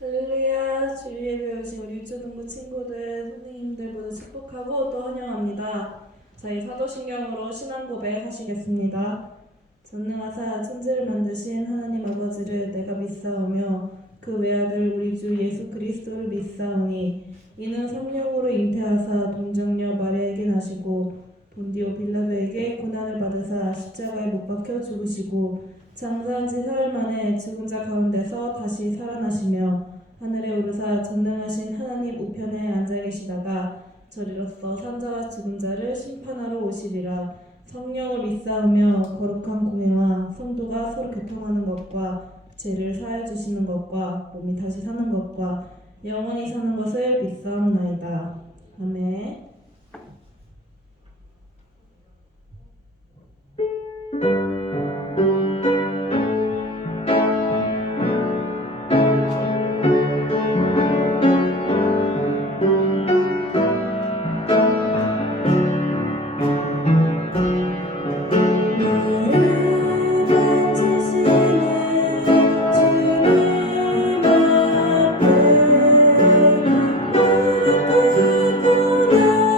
할렐루야. 주일에 배우신 우리 유초등부 친구들, 선생님들 모두 축복하고 또 환영합니다. 저희 사도신경으로 신앙 고백 하시겠습니다. 전능하사 천지를 만드신 하나님 아버지를 내가 믿사오며 그 외아들 우리 주 예수 그리스도를 믿사오니 이는 성령으로 잉태하사 동정녀 마리아에게 나시고 본디오 빌라도에게 고난을 받으사 십자가에 못 박혀 죽으시고 장사한 지 사흘 만에 죽은 자 가운데서 다시 살아나시며 하늘에 오르사 전능하신 하나님 우편에 앉아 계시다가 저리로서 산자와 죽은 자를 심판하러 오시리라. 성령을 믿사오며 거룩한 공회와 성도가 서로 교통하는 것과 죄를 사하여 주시는 것과 몸이 다시 사는 것과 영원히 사는 것을 믿사옵나이다. 아멘. 주님 앞에 무릎 꿇고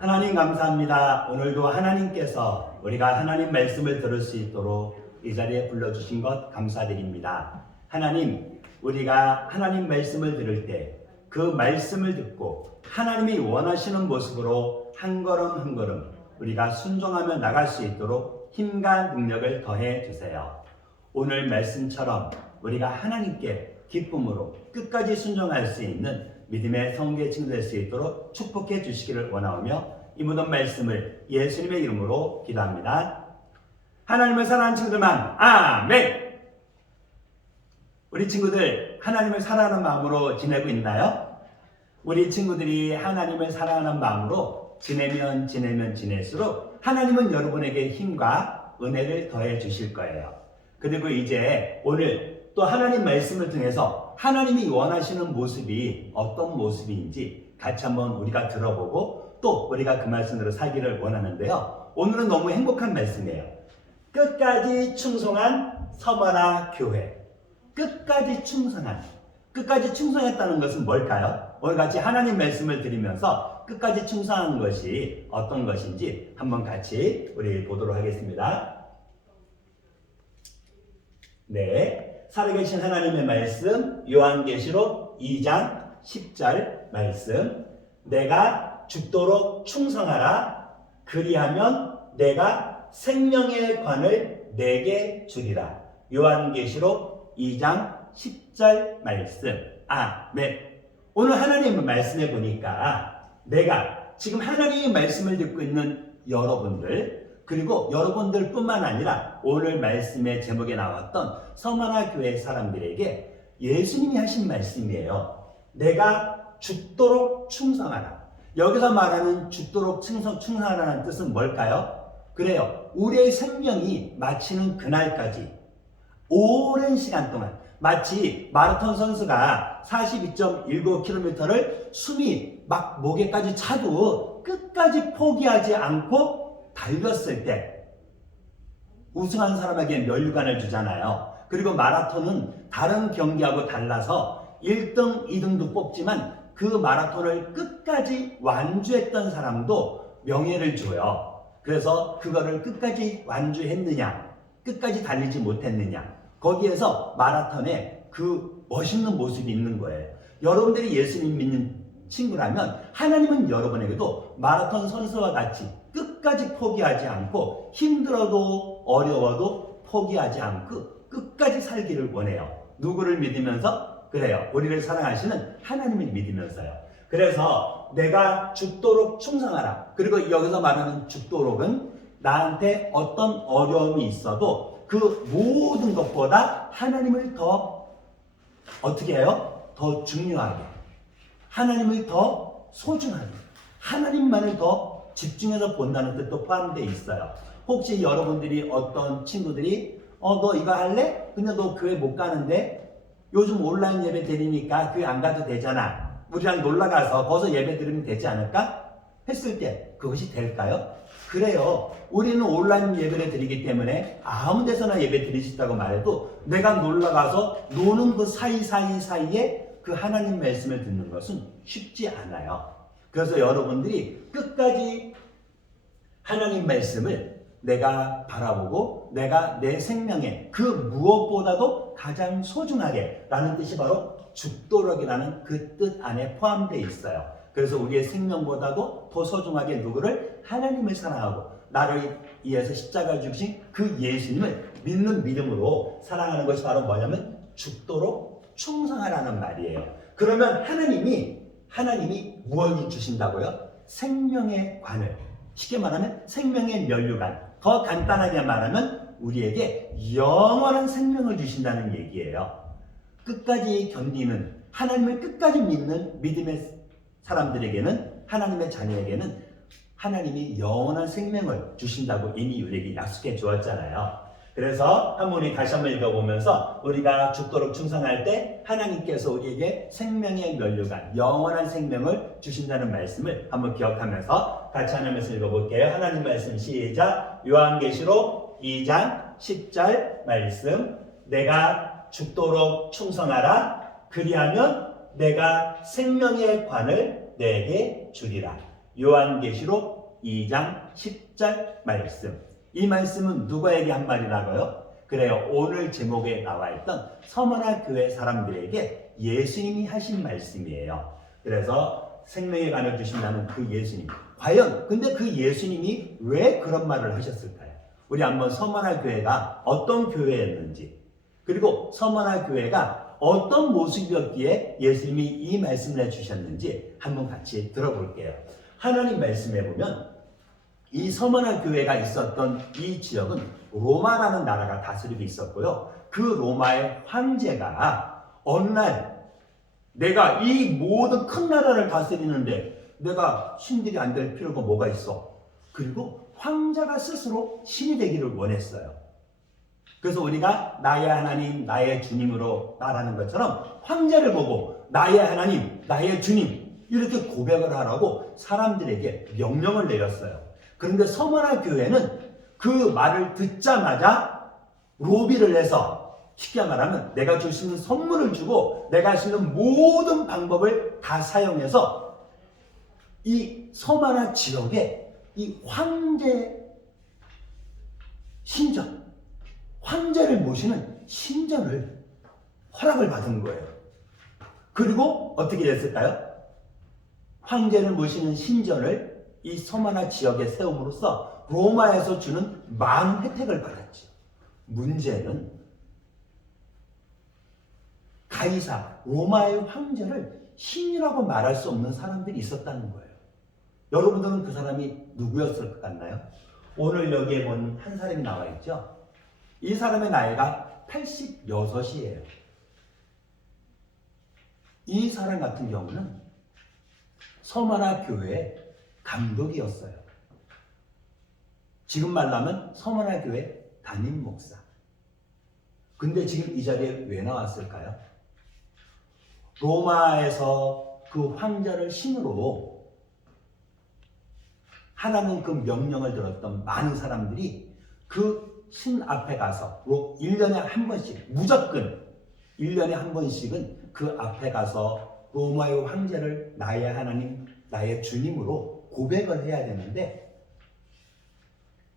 하나님 감사합니다. 오늘도 하나님께서 우리가 하나님 말씀을 들을 수 있도록 이 자리에 불러주신 것 감사드립니다. 하나님, 우리가 하나님 말씀을 들을 때 그 말씀을 듣고 하나님이 원하시는 모습으로 한 걸음 한 걸음 우리가 순종하며 나갈 수 있도록 힘과 능력을 더해 주세요. 오늘 말씀처럼 우리가 하나님께 기쁨으로 끝까지 순종할 수 있는 믿음의 성도의 친구 될 수 있도록 축복해 주시기를 원하오며 이 모든 말씀을 예수님의 이름으로 기도합니다. 하나님을 사랑하는 친구들만 아멘. 우리 친구들 하나님을 사랑하는 마음으로 지내고 있나요? 우리 친구들이 하나님을 사랑하는 마음으로 지내면 지낼수록 하나님은 여러분에게 힘과 은혜를 더해 주실 거예요. 그리고 이제 오늘 또 하나님 말씀을 통해서 하나님이 원하시는 모습이 어떤 모습인지 같이 한번 우리가 들어보고 또 우리가 그 말씀으로 살기를 원하는데요. 오늘은 너무 행복한 말씀이에요. 끝까지 충성한 서머나 교회. 끝까지 충성했다는 것은 뭘까요? 오늘 같이 하나님 말씀을 드리면서 끝까지 충성한 것이 어떤 것인지 한번 같이 우리 보도록 하겠습니다. 네, 살아계신 하나님의 말씀 요한계시록 2장 10절 말씀. 내가 죽도록 충성하라. 그리하면 내가 생명의 관을 내게 주리라. 요한계시록 2장 10절 말씀. 아멘. 오늘 하나님의 말씀해 보니까 내가 지금 하나님의 말씀을 듣고 있는 여러분들, 그리고 여러분들 뿐만 아니라 오늘 말씀의 제목에 나왔던 서머나 교회 사람들에게 예수님이 하신 말씀이에요. 내가 죽도록 충성하라. 여기서 말하는 죽도록 충성하라는 뜻은 뭘까요? 그래요. 우리의 생명이 마치는 그날까지 오랜 시간 동안, 마치 마라톤 선수가 42.19km를 숨이 막 목에까지 차도 끝까지 포기하지 않고 달렸을 때 우승한 사람에게 면류관을 주잖아요. 그리고 마라톤은 다른 경기하고 달라서 1등, 2등도 뽑지만 그 마라톤을 끝까지 완주했던 사람도 명예를 줘요. 그래서 그거를 끝까지 완주했느냐, 끝까지 달리지 못했느냐, 거기에서 마라톤에 그 멋있는 모습이 있는 거예요. 여러분들이 예수님 믿는 친구라면 하나님은 여러분에게도 마라톤 선수와 같이 끝까지 포기하지 않고 힘들어도 어려워도 포기하지 않고 끝까지 살기를 원해요. 누구를 믿으면서? 그래요. 우리를 사랑하시는 하나님을 믿으면서요. 그래서 내가 죽도록 충성하라. 그리고 여기서 말하는 죽도록은 나한테 어떤 어려움이 있어도 그 모든 것보다 하나님을 더 어떻게 해요? 더 중요하게, 하나님을 더 소중하게, 하나님만을 더 집중해서 본다는 뜻도 포함되어 있어요. 혹시 여러분들이 어떤 친구들이 너 이거 할래? 근데 너 교회 못 가는데 요즘 온라인 예배 드리니까 교회 안 가도 되잖아. 우리랑 놀러가서 거기서 예배 드리면 되지 않을까? 했을 때 그것이 될까요? 그래요. 우리는 온라인 예배를 드리기 때문에 아무 데서나 예배 드릴 수 있다고 말해도 내가 놀러가서 노는 그 사이에 그 하나님 말씀을 듣는 것은 쉽지 않아요. 그래서 여러분들이 끝까지 하나님 말씀을 내가 바라보고 내가 내 생명에 그 무엇보다도 가장 소중하게 라는 뜻이 바로 죽도록이라는 그 뜻 안에 포함되어 있어요. 그래서 우리의 생명보다도 더 소중하게 누구를? 하나님을 사랑하고 나를 위해서 십자가를 죽으신 그 예수님을 믿는 믿음으로 사랑하는 것이 바로 뭐냐면 죽도록 충성하라는 말이에요. 그러면 하나님이 무엇을 주신다고요? 생명의 관을, 쉽게 말하면 생명의 면류관, 더 간단하게 말하면 우리에게 영원한 생명을 주신다는 얘기예요. 끝까지 견디는, 하나님을 끝까지 믿는 믿음의 사람들에게는, 하나님의 자녀에게는 하나님이 영원한 생명을 주신다고 이미 우리에게 약속해 주었잖아요. 그래서 한번 우리 다시 한번 읽어보면서 우리가 죽도록 충성할 때 하나님께서 우리에게 생명의 면류관, 영원한 생명을 주신다는 말씀을 한번 기억하면서 같이 하나님 말씀 읽어볼게요. 하나님 말씀 시작. 요한계시록 2장 10절 말씀. 내가 죽도록 충성하라. 그리하면 내가 생명의 관을 내게 주리라. 요한계시록 2장 10절 말씀. 이 말씀은 누구에게 한 말이라고요? 그래요. 오늘 제목에 나와 있던 서머나 교회 사람들에게 예수님이 하신 말씀이에요. 그래서 생명의 간을 주신다는 그 예수님. 과연 근데 그 예수님이 왜 그런 말을 하셨을까요? 우리 한번 서머나 교회가 어떤 교회였는지, 그리고 서머나 교회가 어떤 모습이었기에 예수님이 이 말씀을 해주셨는지 한번 같이 들어볼게요. 하나님 말씀에 보면 이 서머나 교회가 있었던 이 지역은 로마라는 나라가 다스리고 있었고요. 그 로마의 황제가 어느 날 내가 이 모든 큰 나라를 다스리는데 내가 신들이 안 될 필요가 뭐가 있어? 그리고 황제가 스스로 신이 되기를 원했어요. 그래서 우리가 나의 하나님, 나의 주님으로 말하는 것처럼 황제를 보고 나의 하나님, 나의 주님 이렇게 고백을 하라고 사람들에게 명령을 내렸어요. 그런데 서머나 교회는 그 말을 듣자마자 로비를 해서, 쉽게 말하면 내가 줄 수 있는 선물을 주고 내가 할 수 있는 모든 방법을 다 사용해서 이 서머나 지역에 이 황제 신전, 황제를 모시는 신전을 허락을 받은 거예요. 그리고 어떻게 됐을까요? 황제를 모시는 신전을 이 서머나 지역에 세움으로써 로마에서 주는 많은 혜택을 받았죠. 문제는 가이사, 로마의 황제를 신이라고 말할 수 없는 사람들이 있었다는 거예요. 여러분들은 그 사람이 누구였을 것 같나요? 오늘 여기에 본 한 사람이 나와 있죠. 이 사람의 나이가 86이에요. 이 사람 같은 경우는 서머나 교회의 감독이었어요. 지금 말하면 서머나 교회 담임 목사. 근데 지금 이 자리에 왜 나왔을까요? 로마에서 그 황제를 신으로 하라는 그 명령을 들었던 많은 사람들이 그 신 앞에 가서 1년에 한 번씩, 무조건 1년에 한 번씩은 그 앞에 가서 로마의 황제를 나의 하나님, 나의 주님으로 고백을 해야 되는데,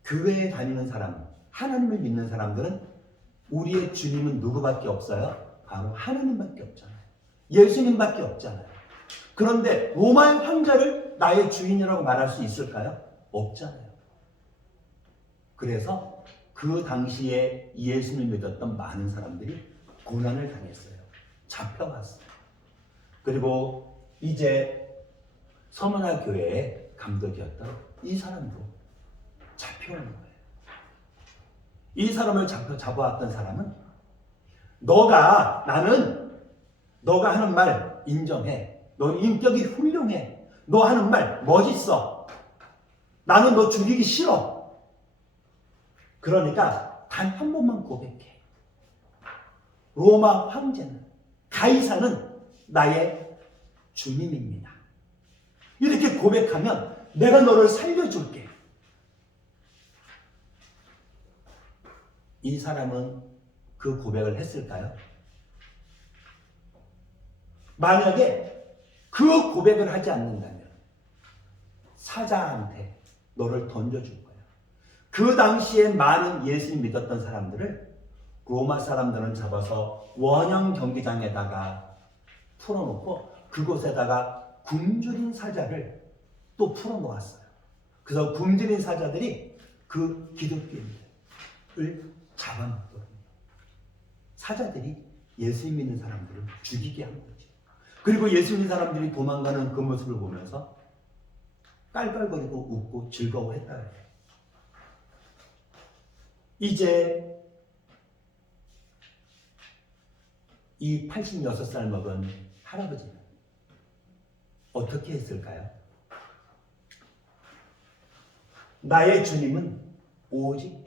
교회에 다니는 사람, 하나님을 믿는 사람들은 우리의 주님은 누구밖에 없어요? 바로 하나님밖에 없잖아요. 예수님밖에 없잖아요. 그런데 로마의 황제를 나의 주인이라고 말할 수 있을까요? 없잖아요. 그래서 그 당시에 예수님을 믿었던 많은 사람들이 고난을 당했어요. 잡혀갔어요. 그리고 이제 서머나 교회의 감독이었던 이 사람도 잡혀오는 거예요. 이 사람을 잡아왔던 사람은 너가 하는 말 인정해. 너 인격이 훌륭해. 너 하는 말 멋있어. 나는 너 죽이기 싫어. 그러니까 단 한 번만 고백해. 로마 황제는, 가이사는 나의 주님입니다. 이렇게 고백하면 내가 너를 살려줄게. 이 사람은 그 고백을 했을까요? 만약에 그 고백을 하지 않는다면 사자한테 너를 던져줄 거야. 그 당시에 많은 예수님 믿었던 사람들을 로마 사람들은 잡아서 원형 경기장에다가 풀어놓고 그곳에다가 굶주린 사자를 또 풀어놓았어요. 그래서 굶주린 사자들이 그 기독교인들을 잡아먹거든요. 사자들이 예수님 믿는 사람들을 죽이게 한 거죠. 그리고 예수 믿는 사람들이 도망가는 그 모습을 보면서 깔깔거리고 웃고 즐거워했다 해요. 이제 이 86살 먹은 할아버지는 어떻게 했을까요? 나의 주님은 오직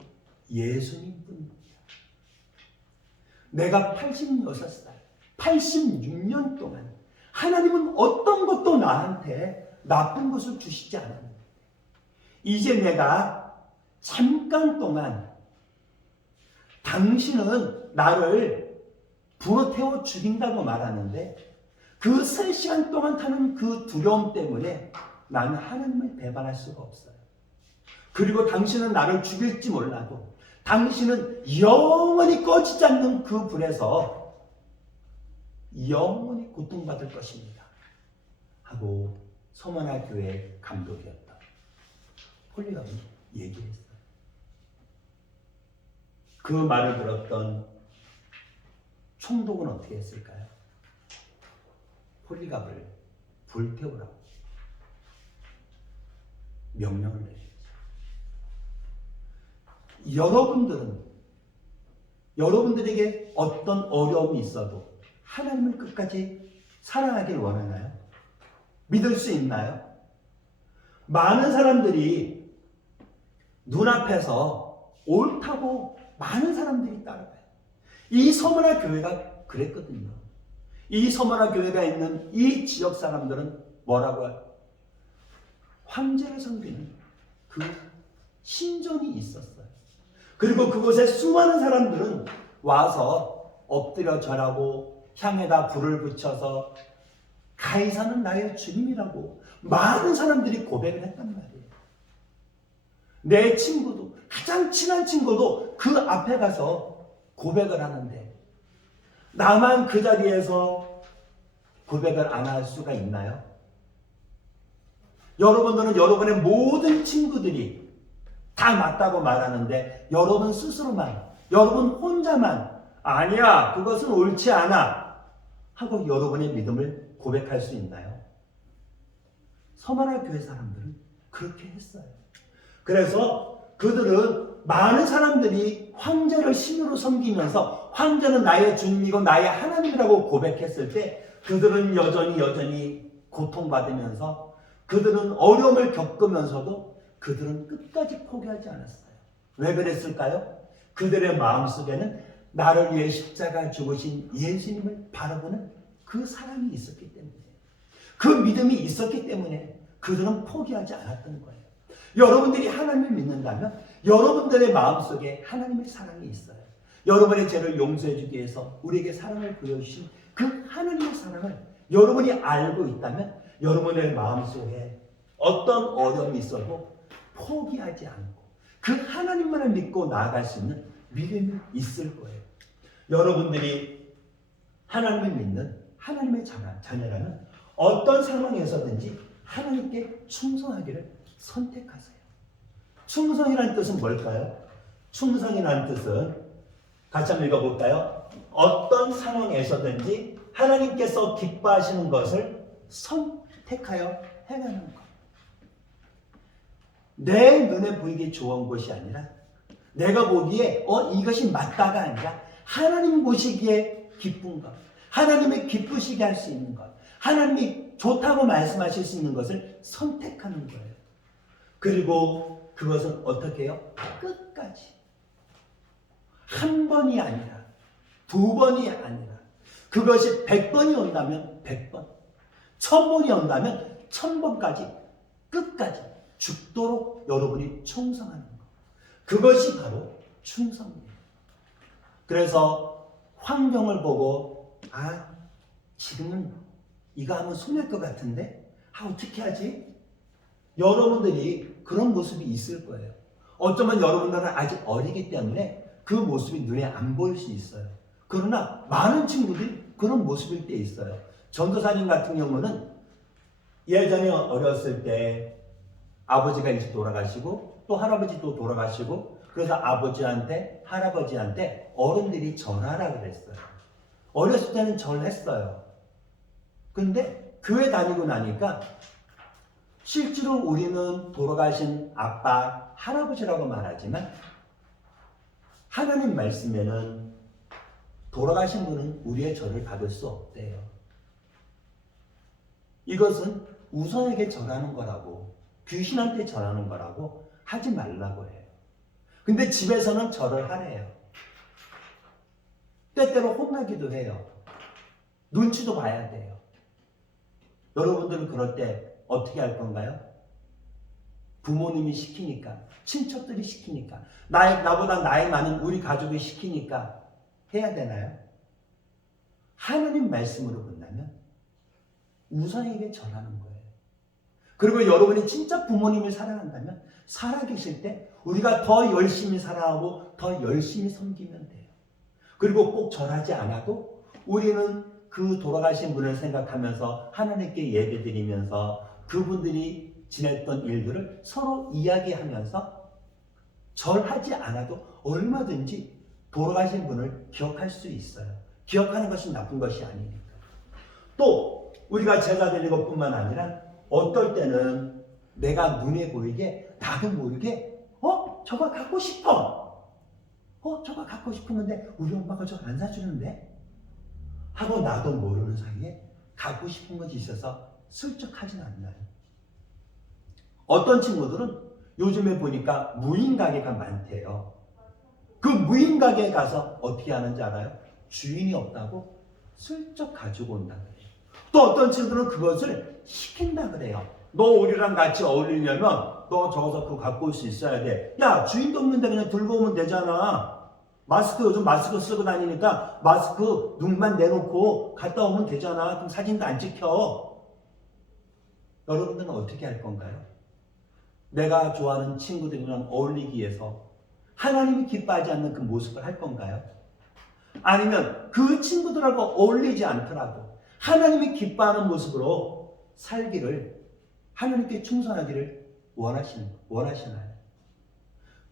예수님뿐입니다. 내가 86살, 86년 동안 하나님은 어떤 것도 나한테 나쁜 것을 주시지 않았는데 이제 내가 잠깐 동안 당신은 나를 불어 태워 죽인다고 말하는데 그 3시간 동안 타는 그 두려움 때문에 나는 하나님을 배반할 수가 없어요. 그리고 당신은 나를 죽일지 몰라도 당신은 영원히 꺼지지 않는 그 불에서 영원히 고통받을 것입니다. 하고 서머나 교회 감독이었던 폴리감이 얘기했어요. 그 말을 들었던 총독은 어떻게 했을까요? 폴리갑을 불태우라고 명령을 내렸죠. 여러분들에게 어떤 어려움이 있어도 하나님을 끝까지 사랑하길 원하나요? 믿을 수 있나요? 많은 사람들이 눈앞에서 옳다고 많은 사람들이 따라가요. 이 서머나 교회가 그랬거든요. 이 서머나 교회가 있는 이 지역 사람들은 뭐라고 해요? 황제를 섬기는 그 신전이 있었어요. 그리고 그곳에 수많은 사람들은 와서 엎드려 절하고 향에다 불을 붙여서 가이사는 나의 주님이라고 많은 사람들이 고백을 했단 말이에요. 내 친구도, 가장 친한 친구도 그 앞에 가서 고백을 하는데 나만 그 자리에서 고백을 안 할 수가 있나요? 여러분들은 여러분의 모든 친구들이 다 맞다고 말하는데 여러분 스스로만, 여러분 혼자만 아니야, 그것은 옳지 않아 하고 여러분의 믿음을 고백할 수 있나요? 서머나 교회 사람들은 그렇게 했어요. 그래서 그들은 많은 사람들이 황제를 신으로 섬기면서 황제는 나의 주님이고 나의 하나님이라고 고백했을 때 그들은 여전히 고통받으면서 그들은 어려움을 겪으면서도 그들은 끝까지 포기하지 않았어요. 왜 그랬을까요? 그들의 마음속에는 나를 위해 십자가 죽으신 예수님을 바라보는 그 사랑이 있었기 때문에, 그 믿음이 있었기 때문에 그들은 포기하지 않았던 거예요. 여러분들이 하나님을 믿는다면 여러분들의 마음속에 하나님의 사랑이 있어요. 여러분의 죄를 용서해 주기 위해서 우리에게 사랑을 보여주신 그 하나님의 사랑을 여러분이 알고 있다면 여러분의 마음속에 어떤 어려움이 있어도 포기하지 않고 그 하나님만을 믿고 나아갈 수 있는 믿음이 있을 거예요. 여러분들이 하나님을 믿는 하나님의 자녀라면 어떤 상황에서든지 하나님께 충성하기를 선택하세요. 충성이라는 뜻은 뭘까요? 충성이라는 뜻은 같이 한번 읽어볼까요? 어떤 상황에서든지 하나님께서 기뻐하시는 것을 선택하여 행하는 것. 내 눈에 보이기 좋은 것이 아니라 내가 보기에 이것이 맞다가 아니라 하나님 보시기에 기쁜 것, 하나님이 기쁘시게 할 수 있는 것, 하나님이 좋다고 말씀하실 수 있는 것을 선택하는 거예요. 그리고 그것은 어떻게 해요? 끝까지. 한 번이 아니라, 두 번이 아니라, 그것이 100번이 온다면 100번, 1000번이 온다면 1000번까지, 끝까지 죽도록 여러분이 충성하는 것. 그것이 바로 충성이에요. 그래서 환경을 보고, 지금은 이거 하면 손해일 것 같은데? 어떻게 하지? 여러분들이 그런 모습이 있을 거예요. 어쩌면 여러분들은 아직 어리기 때문에 그 모습이 눈에 안 보일 수 있어요. 그러나 많은 친구들이 그런 모습일 때 있어요. 전도사님 같은 경우는 예전에 어렸을 때 아버지가 일찍 돌아가시고 또 할아버지도 돌아가시고 그래서 아버지한테 할아버지한테 어른들이 절하라 그랬어요. 어렸을 때는 절했어요. 근데 교회 다니고 나니까 실제로 우리는 돌아가신 아빠, 할아버지라고 말하지만 하나님 말씀에는 돌아가신 분은 우리의 절을 받을 수 없대요. 이것은 우상에게 절하는 거라고, 귀신한테 절하는 거라고 하지 말라고 해요. 근데 집에서는 절을 하래요. 때때로 혼나기도 해요. 눈치도 봐야 돼요. 여러분들은 그럴 때 어떻게 할 건가요? 부모님이 시키니까, 친척들이 시키니까, 나보다 나이 많은 우리 가족이 시키니까 해야 되나요? 하나님 말씀으로 본다면 우상에게 절하는 거예요. 그리고 여러분이 진짜 부모님을 사랑한다면 살아계실 때 우리가 더 열심히 사랑하고 더 열심히 섬기면 돼요. 그리고 꼭 절하지 않아도 우리는 그 돌아가신 분을 생각하면서 하나님께 예배드리면서 그분들이 지냈던 일들을 서로 이야기하면서 절하지 않아도 얼마든지 돌아가신 분을 기억할 수 있어요. 기억하는 것이 나쁜 것이 아니니까. 또 우리가 제사 드리는 것뿐만 아니라 어떨 때는 내가 눈에 보이게 나도 모르게 저거 갖고 싶어. 저거 갖고 싶었는데 우리 엄마가 저거 안 사주는데? 하고 나도 모르는 사이에 갖고 싶은 것이 있어서 슬쩍 하진 않나요? 어떤 친구들은 요즘에 보니까 무인 가게가 많대요. 그 무인 가게에 가서 어떻게 하는지 알아요? 주인이 없다고 슬쩍 가지고 온다 그래요. 또 어떤 친구들은 그것을 시킨다 그래요. 너 우리랑 같이 어울리려면 너 저기서 그거 갖고 올 수 있어야 돼. 야, 주인도 없는데 그냥 들고 오면 되잖아. 요즘 마스크 쓰고 다니니까 마스크 눈만 내놓고 갔다 오면 되잖아. 그럼 사진도 안 찍혀. 여러분들은 어떻게 할 건가요? 내가 좋아하는 친구들이랑 어울리기 위해서 하나님이 기뻐하지 않는 그 모습을 할 건가요? 아니면 그 친구들하고 어울리지 않더라도 하나님이 기뻐하는 모습으로 살기를, 하나님께 충성하기를 원하시나요?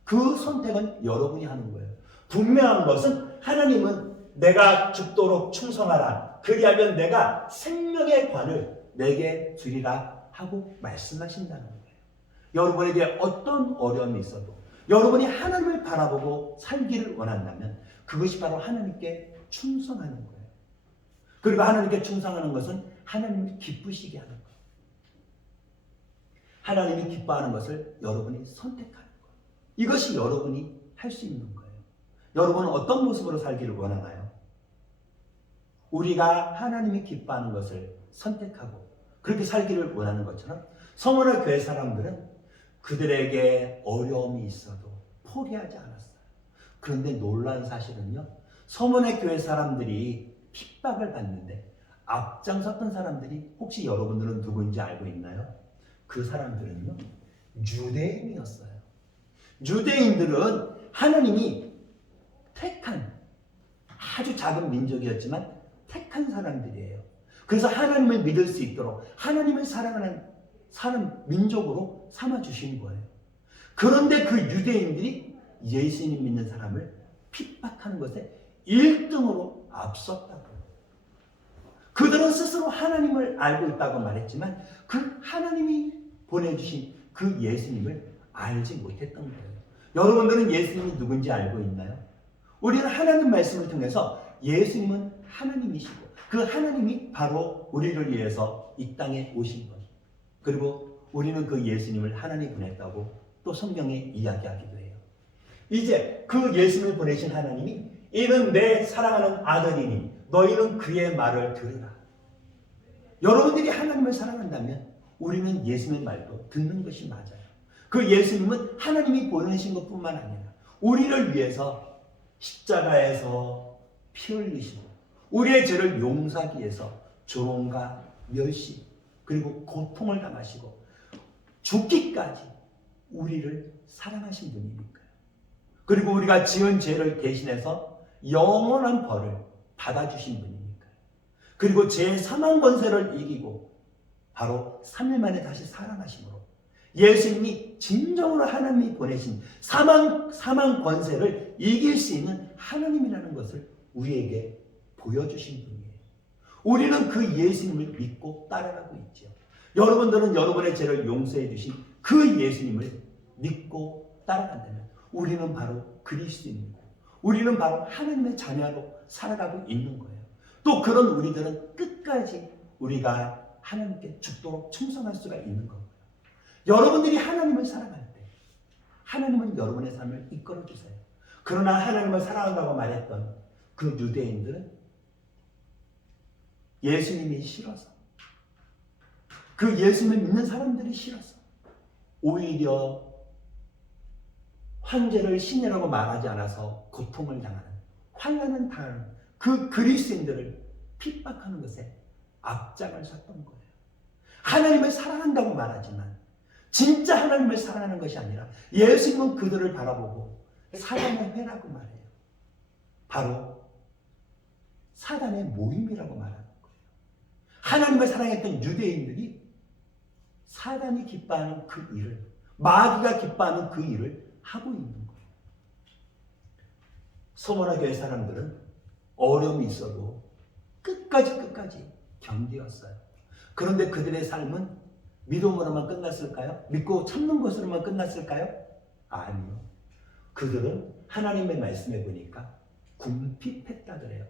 그 선택은 여러분이 하는 거예요. 분명한 것은 하나님은 내가 죽도록 충성하라. 그리하면 내가 생명의 관을 내게 주리라 하고 말씀하신다는 거예요. 여러분에게 어떤 어려움이 있어도 여러분이 하나님을 바라보고 살기를 원한다면 그것이 바로 하나님께 충성하는 거예요. 그리고 하나님께 충성하는 것은 하나님을 기쁘시게 하는 거예요. 하나님이 기뻐하는 것을 여러분이 선택하는 거예요. 이것이 여러분이 할 수 있는 거예요. 여러분은 어떤 모습으로 살기를 원하나요? 우리가 하나님이 기뻐하는 것을 선택하고 그렇게 살기를 원하는 것처럼 성원의 교회 사람들은 그들에게 어려움이 있어도 포기하지 않았어요. 그런데 놀라운 사실은요, 서문의 교회 사람들이 핍박을 받는데 앞장섰던 사람들이 혹시 여러분들은 누구인지 알고 있나요? 그 사람들은요, 유대인이었어요. 유대인들은 하나님이 택한 아주 작은 민족이었지만 택한 사람들이에요. 그래서 하나님을 믿을 수 있도록 하나님을 사랑하는 사람 민족으로 삼아주신 거예요. 그런데 그 유대인들이 예수님 믿는 사람을 핍박하는 것에 1등으로 앞섰다고. 그들은 스스로 하나님을 알고 있다고 말했지만 그 하나님이 보내주신 그 예수님을 알지 못했던 거예요. 여러분들은 예수님이 누군지 알고 있나요? 우리는 하나님 말씀을 통해서 예수님은 하나님이시고 그 하나님이 바로 우리를 위해서 이 땅에 오신 것. 그리고 우리는 그 예수님을 하나님 보냈다고 또 성경에 이야기하기도 해요. 이제 그 예수님을 보내신 하나님이 이는 내 사랑하는 아들이니 너희는 그의 말을 들으라. 여러분들이 하나님을 사랑한다면 우리는 예수님의 말도 듣는 것이 맞아요. 그 예수님은 하나님이 보내신 것뿐만 아니라 우리를 위해서 십자가에서 피 흘리시고 우리의 죄를 용서하기 위해서 조롱과 멸시 그리고 고통을 당하시고 죽기까지 우리를 사랑하신 분이니까요. 그리고 우리가 지은 죄를 대신해서 영원한 벌을 받아주신 분이니까요. 그리고 죄의 사망 권세를 이기고 바로 3일 만에 다시 살아나심으로 예수님이 진정으로 하나님이 보내신 사망 권세를 이길 수 있는 하나님이라는 것을 우리에게 보여주신 분이에요. 우리는 그 예수님을 믿고 따라가고 있죠. 여러분들은 여러분의 죄를 용서해 주신 그 예수님을 믿고 따라간다면 우리는 바로 그리스도인이고 우리는 바로 하나님의 자녀로 살아가고 있는 거예요. 또 그런 우리들은 끝까지 우리가 하나님께 죽도록 충성할 수가 있는 거예요. 여러분들이 하나님을 사랑할 때 하나님은 여러분의 삶을 이끌어 주세요. 그러나 하나님을 사랑한다고 말했던 그 유대인들은 예수님이 싫어서 그 예수님을 믿는 사람들이 싫어서 오히려 황제를 신이라고 말하지 않아서 고통을 당하는 환난을 당하는 그 그리스도인들을 핍박하는 것에 앞장을 섰던 거예요. 하나님을 사랑한다고 말하지만 진짜 하나님을 사랑하는 것이 아니라 예수님은 그들을 바라보고 사단의 회라고 말해요. 바로 사단의 모임이라고 말하는 거예요. 하나님을 사랑했던 유대인들이 사단이 기뻐하는 그 일을, 마귀가 기뻐하는 그 일을 하고 있는 거예요. 서머나 교회 사람들은 어려움이 있어도 끝까지 견디었어요. 그런데 그들의 삶은 믿음으로만 끝났을까요? 믿고 참는 것으로만 끝났을까요? 아니요. 그들은 하나님의 말씀에 보니까 궁핍했다 그래요.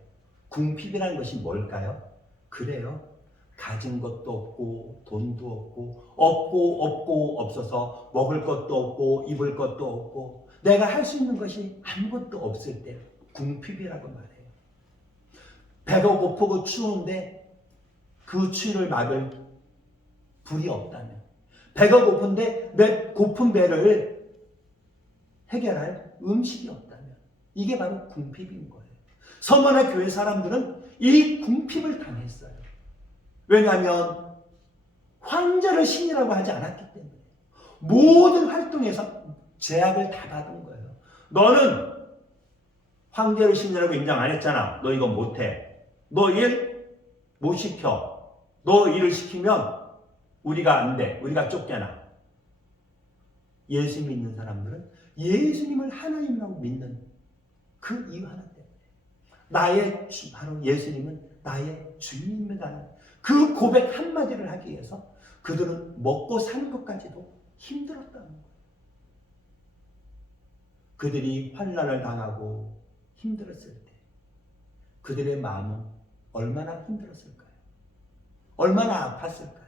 궁핍이라는 것이 뭘까요? 그래요. 가진 것도 없고 돈도 없고 없어서 먹을 것도 없고 입을 것도 없고 내가 할 수 있는 것이 아무것도 없을 때 궁핍이라고 말해요. 배가 고프고 추운데 그 추위를 막을 불이 없다면, 배가 고픈데 내 고픈 배를 해결할 음식이 없다면, 이게 바로 궁핍인 거예요. 서머나 교회 사람들은 이 궁핍을 당했어요. 왜냐하면 황제를 신이라고 하지 않았기 때문에 모든 활동에서 제약을 다 받은 거예요. 너는 황제를 신이라고 인정 안 했잖아. 너 이거 못해. 너 일 못 시켜. 너 일을 시키면 우리가 안 돼. 우리가 쫓겨나. 예수 믿는 사람들은 예수님을 하나님이라고 믿는 그 이유 하나 때문에 바로 예수님은 나의 주님입니다. 그 고백 한마디를 하기 위해서 그들은 먹고 사는 것까지도 힘들었다는 거예요. 그들이 환난을 당하고 힘들었을 때 그들의 마음은 얼마나 힘들었을까요? 얼마나 아팠을까요?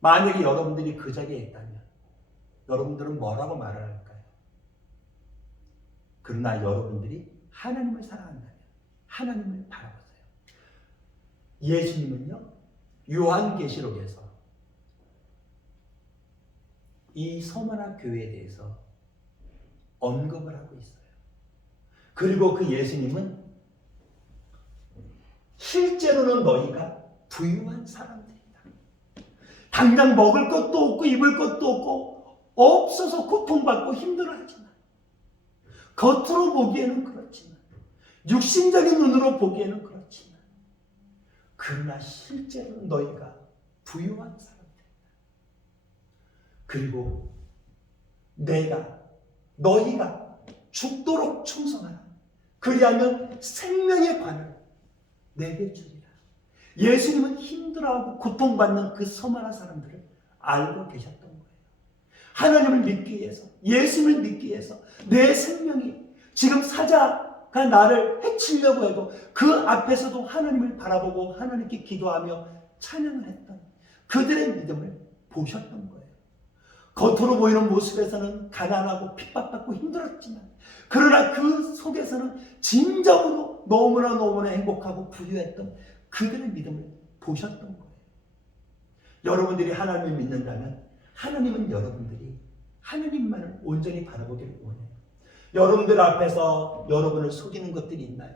만약에 여러분들이 그 자리에 있다면 여러분들은 뭐라고 말을 할까요? 그러나 여러분들이 하나님을 사랑한다면 하나님을 바라보세요. 예수님은요, 요한계시록에서 이 서머나 교회에 대해서 언급을 하고 있어요. 그리고 그 예수님은 실제로는 너희가 부유한 사람들이다. 당장 먹을 것도 없고 입을 것도 없고 없어서 고통받고 힘들어하지만 겉으로 보기에는 그렇지만 육신적인 눈으로 보기에는 그렇지만 그러나 실제로는 너희가 부유한 사람들이다. 그리고 너희가 죽도록 충성하라. 그리하면 생명의 관을 내게 주리라. 예수님은 힘들어하고 고통받는 그 서머나 사람들을 알고 계셨던 거예요. 하나님을 믿기 위해서, 예수님을 믿기 위해서 내 생명이 지금 사자가 나를 해치려고 해도 그 앞에서도 하나님을 바라보고 하나님께 기도하며 찬양을 했던 그들의 믿음을 보셨던 거예요. 겉으로 보이는 모습에서는 가난하고 핍박받고 힘들었지만 그러나 그 속에서는 진정으로 너무나 행복하고 부유했던 그들의 믿음을 보셨던 거예요. 여러분들이 하나님을 믿는다면 하나님은 여러분들이 하나님만을 온전히 바라보기를 원해요. 여러분들 앞에서 여러분을 속이는 것들이 있나요?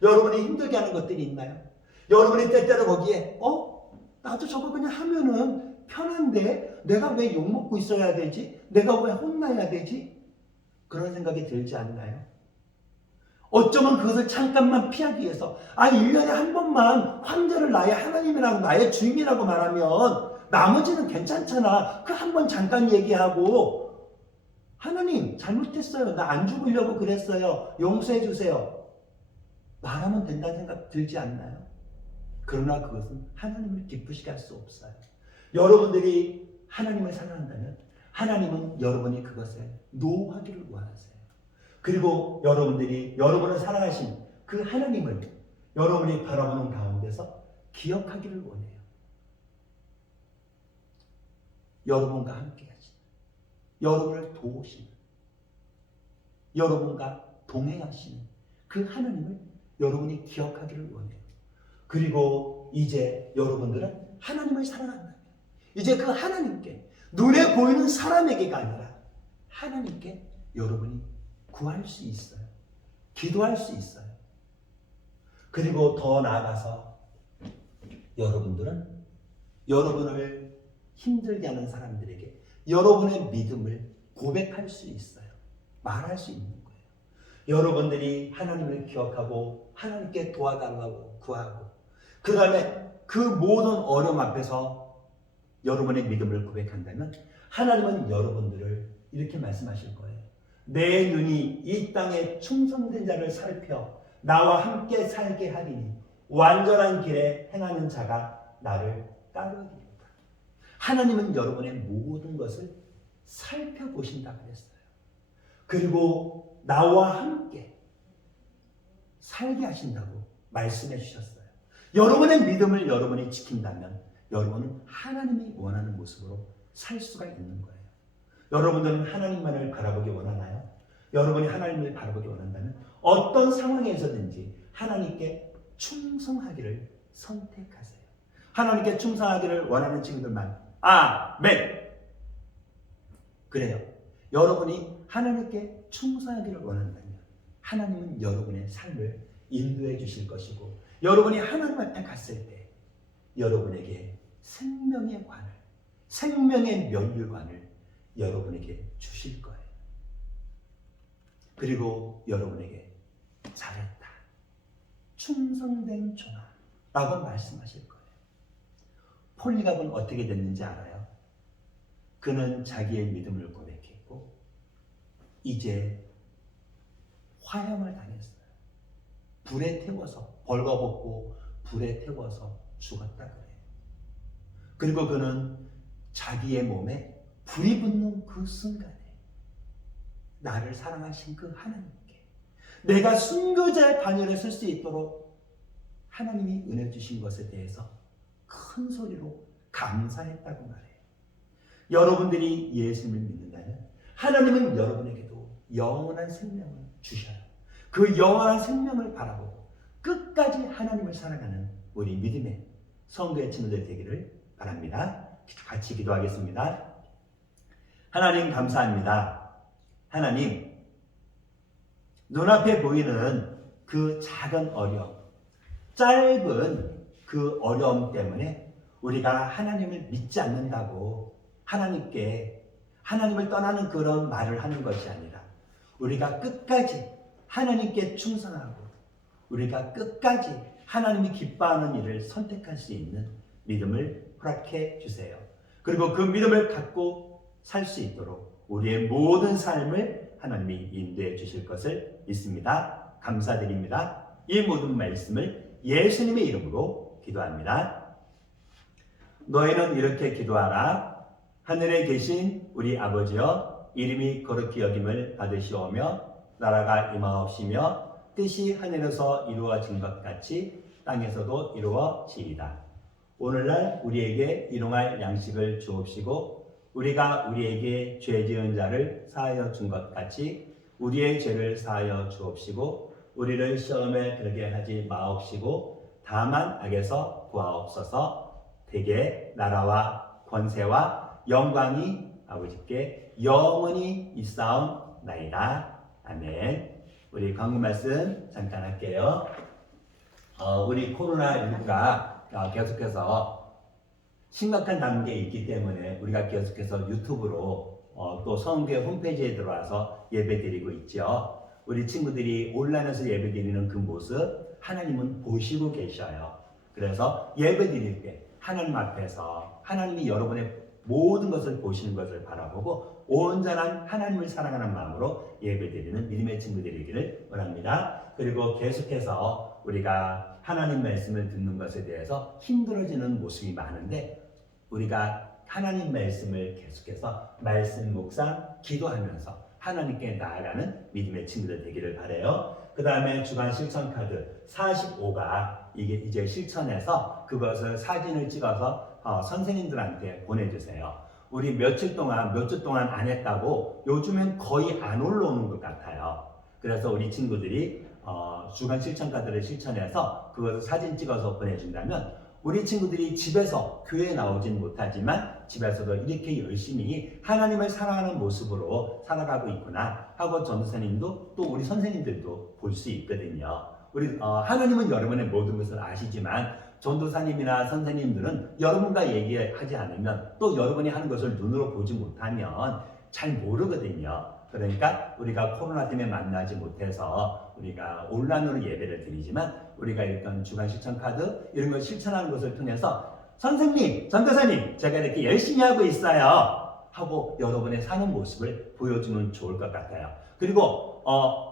여러분이 힘들게 하는 것들이 있나요? 여러분이 때때로 거기에 나도 저거 그냥 하면은 편한데 내가 왜 욕먹고 있어야 되지? 내가 왜 혼나야 되지? 그런 생각이 들지 않나요? 어쩌면 그것을 잠깐만 피하기 위해서 1년에 한 번만 황제를 나의 하나님이라고 나의 주인이라고 말하면 나머지는 괜찮잖아. 그 한 번 잠깐 얘기하고 하나님 잘못했어요. 나 안 죽으려고 그랬어요. 용서해 주세요. 말하면 된다는 생각 들지 않나요? 그러나 그것은 하나님을 기쁘시게 할 수 없어요. 여러분들이 하나님을 사랑한다면 하나님은 여러분이 그것에 노하기를 원하세요. 그리고 여러분들이 여러분을 사랑하신 그 하나님을 여러분이 바라보는 가운데서 기억하기를 원해요. 여러분과 함께 하시는, 여러분을 도우시는, 여러분과 동행하시는 그 하나님을 여러분이 기억하기를 원해요. 그리고 이제 여러분들은 하나님을 사랑한다면 이제 그 하나님께 눈에 보이는 사람에게가 아니라 하나님께 여러분이 구할 수 있어요. 기도할 수 있어요. 그리고 더 나아가서 여러분들은 여러분을 힘들게 하는 사람들에게 여러분의 믿음을 고백할 수 있어요. 말할 수 있는 거예요. 여러분들이 하나님을 기억하고 하나님께 도와달라고 구하고 그 다음에 그 모든 어려움 앞에서 여러분의 믿음을 고백한다면 하나님은 여러분들을 이렇게 말씀하실 거예요. 내 눈이 이 땅에 충성된 자를 살펴 나와 함께 살게 하리니 완전한 길에 행하는 자가 나를 따르리로다. 하나님은 여러분의 모든 것을 살펴보신다고 했어요. 그리고 나와 함께 살게 하신다고 말씀해 주셨어요. 여러분의 믿음을 여러분이 지킨다면 여러분은 하나님이 원하는 모습으로 살 수가 있는 거예요. 여러분들은 하나님만을 바라보기 원하나요? 여러분이 하나님을 바라보기 원한다면 어떤 상황에서든지 하나님께 충성하기를 선택하세요. 하나님께 충성하기를 원하는 친구들만 아멘. 그래요. 여러분이 하나님께 충성하기를 원한다면 하나님은 여러분의 삶을 인도해 주실 것이고 여러분이 하나님 앞에 갔을 때 여러분에게 생명의 관을, 생명의 면류관을 여러분에게 주실 거예요. 그리고 여러분에게 잘했다, 충성된 종아 라고 말씀하실 거예요. 폴리갑은 어떻게 됐는지 알아요? 그는 자기의 믿음을 고백했고 이제 화형을 당했어요. 불에 태워서 벌거벗고 불에 태워서 죽었다 그래요. 그리고 그는 자기의 몸에 불이 붙는 그 순간에 나를 사랑하신 그 하나님께 내가 순교자의 반열에 설 수 있도록 하나님이 은혜 주신 것에 대해서 큰 소리로 감사했다고 말해요. 여러분들이 예수님을 믿는다면 하나님은 여러분에게도 영원한 생명을 주셔요. 그 영원한 생명을 바라보고 끝까지 하나님을 사랑하는 우리 믿음의 성도의 친구들 되기를 바랍니다. 같이 기도하겠습니다. 하나님 감사합니다. 하나님, 눈앞에 보이는 그 작은 어려움, 짧은 그 어려움 때문에 우리가 하나님을 믿지 않는다고 하나님을 떠나는 그런 말을 하는 것이 아니라 우리가 끝까지 하나님께 충성하고 우리가 끝까지 하나님이 기뻐하는 일을 선택할 수 있는 믿음을 허락해 주세요. 그리고 그 믿음을 갖고 살 수 있도록 우리의 모든 삶을 하나님이 인도해 주실 것을 믿습니다. 감사드립니다. 이 모든 말씀을 예수님의 이름으로 기도합니다. 너희는 이렇게 기도하라. 하늘에 계신 우리 아버지여, 이름이 거룩히 여김을 받으시오며 나라가 임하옵시며 뜻이 하늘에서 이루어진 것 같이 땅에서도 이루어지이다. 오늘날 우리에게 일용할 양식을 주옵시고 우리가 우리에게 죄 지은 자를 사하여 준 것 같이 우리의 죄를 사하여 주옵시고 우리를 시험에 들게 하지 마옵시고 다만 악에서 구하옵소서. 대개 나라와 권세와 영광이 아버지께 영원히 있사옵나이다. 아멘. 우리 광고 말씀 잠깐 할게요. 우리 코로나19가 계속해서 심각한 단계에 있기 때문에 우리가 계속해서 유튜브로 또 성교회 홈페이지에 들어와서 예배드리고 있죠. 우리 친구들이 온라인에서 예배드리는 그 모습 하나님은 보시고 계셔요. 그래서 예배드릴 때 하나님 앞에서 하나님이 여러분의 모든 것을 보시는 것을 바라보고 온전한 하나님을 사랑하는 마음으로 예배드리는 믿음의 친구들이기를 원합니다. 그리고 계속해서 우리가 하나님 말씀을 듣는 것에 대해서 힘들어지는 모습이 많은데 우리가 하나님 말씀을 계속해서 말씀 묵상 기도하면서 하나님께 나아가는 믿음의 친구들 되기를 바라요. 그 다음에 주간 실천 카드 45가 이게 이제 실천해서 그것을 사진을 찍어서 선생님들한테 보내주세요. 우리 몇 주 동안 안 했다고 요즘엔 거의 안 올라오는 것 같아요. 그래서 우리 친구들이 주간 실천 카드를 실천해서 그것을 사진 찍어서 보내준다면 우리 친구들이 집에서 교회에 나오진 못하지만 집에서도 이렇게 열심히 하나님을 사랑하는 모습으로 살아가고 있구나 하고 전도사님도 또 우리 선생님들도 볼 수 있거든요. 우리 하나님은 여러분의 모든 것을 아시지만 전도사님이나 선생님들은 여러분과 얘기하지 않으면 또 여러분이 하는 것을 눈으로 보지 못하면 잘 모르거든요. 그러니까 우리가 코로나 때문에 만나지 못해서 우리가 온라인으로 예배를 드리지만 우리가 이런 주간 실천 카드 이런 걸 실천하는 것을 통해서 선생님, 전도사님 제가 이렇게 열심히 하고 있어요 하고 여러분의 사는 모습을 보여주면 좋을 것 같아요. 그리고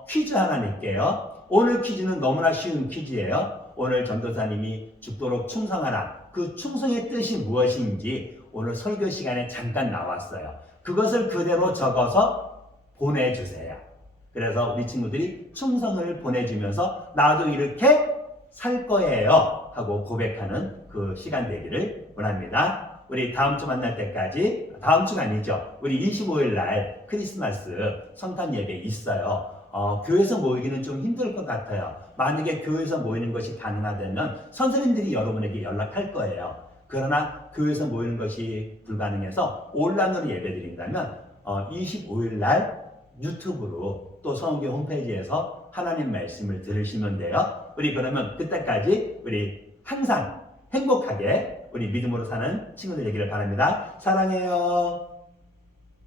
퀴즈 하나 낼게요. 오늘 퀴즈는 너무나 쉬운 퀴즈예요. 오늘 전도사님이 죽도록 충성하라, 그 충성의 뜻이 무엇인지 오늘 설교 시간에 잠깐 나왔어요. 그것을 그대로 적어서 보내주세요. 그래서 우리 친구들이 충성을 보내주면서 나도 이렇게 살 거예요 하고 고백하는 그 시간 되기를 원합니다. 우리 다음 주 만날 때까지, 다음 주가 아니죠. 우리 25일 날 크리스마스 성탄 예배 있어요. 교회에서 모이기는 좀 힘들 것 같아요. 만약에 교회에서 모이는 것이 가능하다면 선생님들이 여러분에게 연락할 거예요. 그러나 교회에서 모이는 것이 불가능해서 온라인으로 예배드린다면 25일 날 유튜브로 또 성교 홈페이지에서 하나님 말씀을 들으시면 돼요. 우리 그러면 그때까지 우리 항상 행복하게 우리 믿음으로 사는 친구들 되기를 바랍니다. 사랑해요.